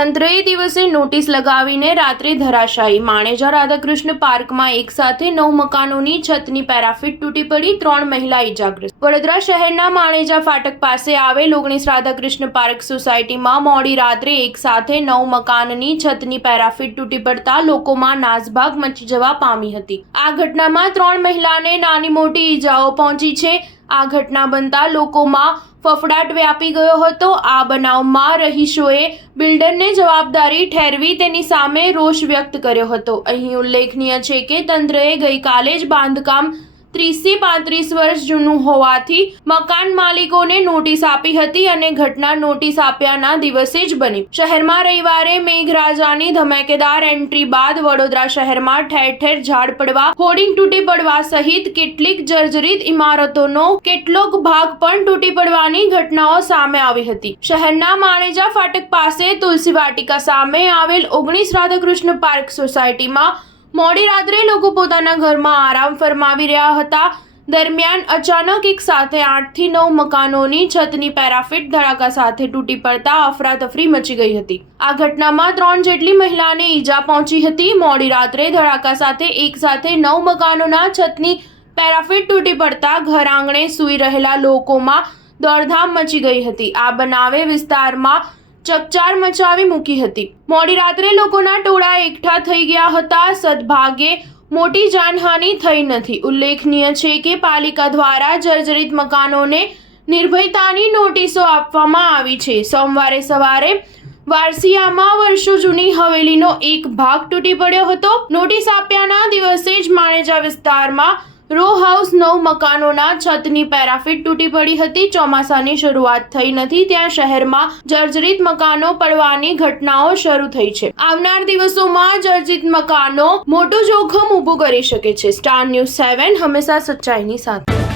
તંત્રએ દિવસે નોટિસ લગાવીને રાત્રે ધરાશાયી માણેજા રાધાકૃષ્ણ પાર્કમાં એક સાથે 9 મકાનોની છતની પેરાફીટ તૂટી પડી, 3 મહિલા ઈજાગ્રસ્ત। વડોદરા શહેરના માણેજા ફાટક પાસે આવેલ 19 રાધાકૃષ્ણ પાર્ક સોસાયટીમાં મોડી રાત્રે એક સાથે 9 મકાનની છતની પેરાફીટ તૂટી પડતા લોકોમાં નાસભાગ મચી જવા પામી હતી। આ ઘટનામાં 3 મહિલાને નાની મોટી ઈજાઓ પહોંચી છે। આ ઘટના બનતા લોકોમાં ફફડાટ વ્યાપી ગયો હતો। આ બનાવમાં રહીશોએ બિલ્ડરને જવાબદારી ઠેરવી તેની સામે રોષ વ્યક્ત કર્યો હતો। અહીં ઉલ્લેખનીય છે કે તંત્રએ ગઈકાલે જ બાંધકામ 30 થી 35 વર્ષ જૂનું હોવાથી મકાન માલિકોને નોટિસ આપી હતી અને ઘટના નોટિસ આપ્યાના દિવસે જ બની। શહેરમાં રવિવારે મેઘરાજાની ધમાકેદાર એન્ટ્રી બાદ વડોદરા શહેરમાં ઠેર ઠેર ઝાડ પડવા, હોર્ડિંગ તૂટી પડવા સહિત કેટલીક જર્જરિત ઇમારતોનો કેટલોક ભાગ પણ તૂટી પડવાની ઘટનાઓ સામે આવી હતી। શહેરના માણેજા ફાટક પાસે તુલસી વાટિકા સામે આવેલ 19 રાધાકૃષ્ણ પાર્ક સોસાયટીમાં મોડી રાત્રે લોકો પોતાના ઘરમાં આરામ ફરમાવી રહ્યા હતા। દરમિયાન અચાનક એક સાથે 8 થી 9 મકાનોની છતની પેરાફીટ ધડાકા સાથે તૂટી પડતા અફરાતફરી મચી ગઈ હતી। આ ઘટનામાં 3 જેટલી મહિલાને ઈજા પહોંચી હતી। મોડી રાત્રે ધડાકા સાથે એક સાથે 9 મકાનોના છતની પેરાફીટ તૂટી પડતા ઘર આંગણે સૂઈ રહેલા લોકોમાં દોડધામ મચી ગઈ હતી। આ બનાવે વિસ્તારમાં ચકચાર મચાવી મૂકી હતી। મોડી રાત્રે લોકોના ટોળા એકઠા થઈ ગયા હતા। સદભાગ્યે મોટી જાનહાનિ થઈ નથી। ઉલ્લેખનીય છે કે પાલિકા દ્વારા જર્જરિત મકાનોને નિર્ભયતાની નોટિસો આપવામાં આવી છે। સોમવારે સવારે વારસિયામાં વર્ષો જૂની હવેલીનો એક ભાગ તૂટી પડ્યો હતો। નોટિસ આપ્યાના દિવસે જ માણેજા વિસ્તારમાં રો હાઉસ 9 મકાનોના છતની પેરાફીટ તૂટી પડી હતી। ચોમાસાની શરૂઆત થઈ નથી ત્યાં શહેરમાં જર્જરિત મકાનો પડવાની ઘટનાઓ શરૂ થઈ છે। આવનાર દિવસોમાં જર્જરિત મકાનો મોટું જોખમ ઊભું કરી શકે છે। સ્ટાર ન્યૂઝ 7 હંમેશા સચ્ચાઈની સાથે।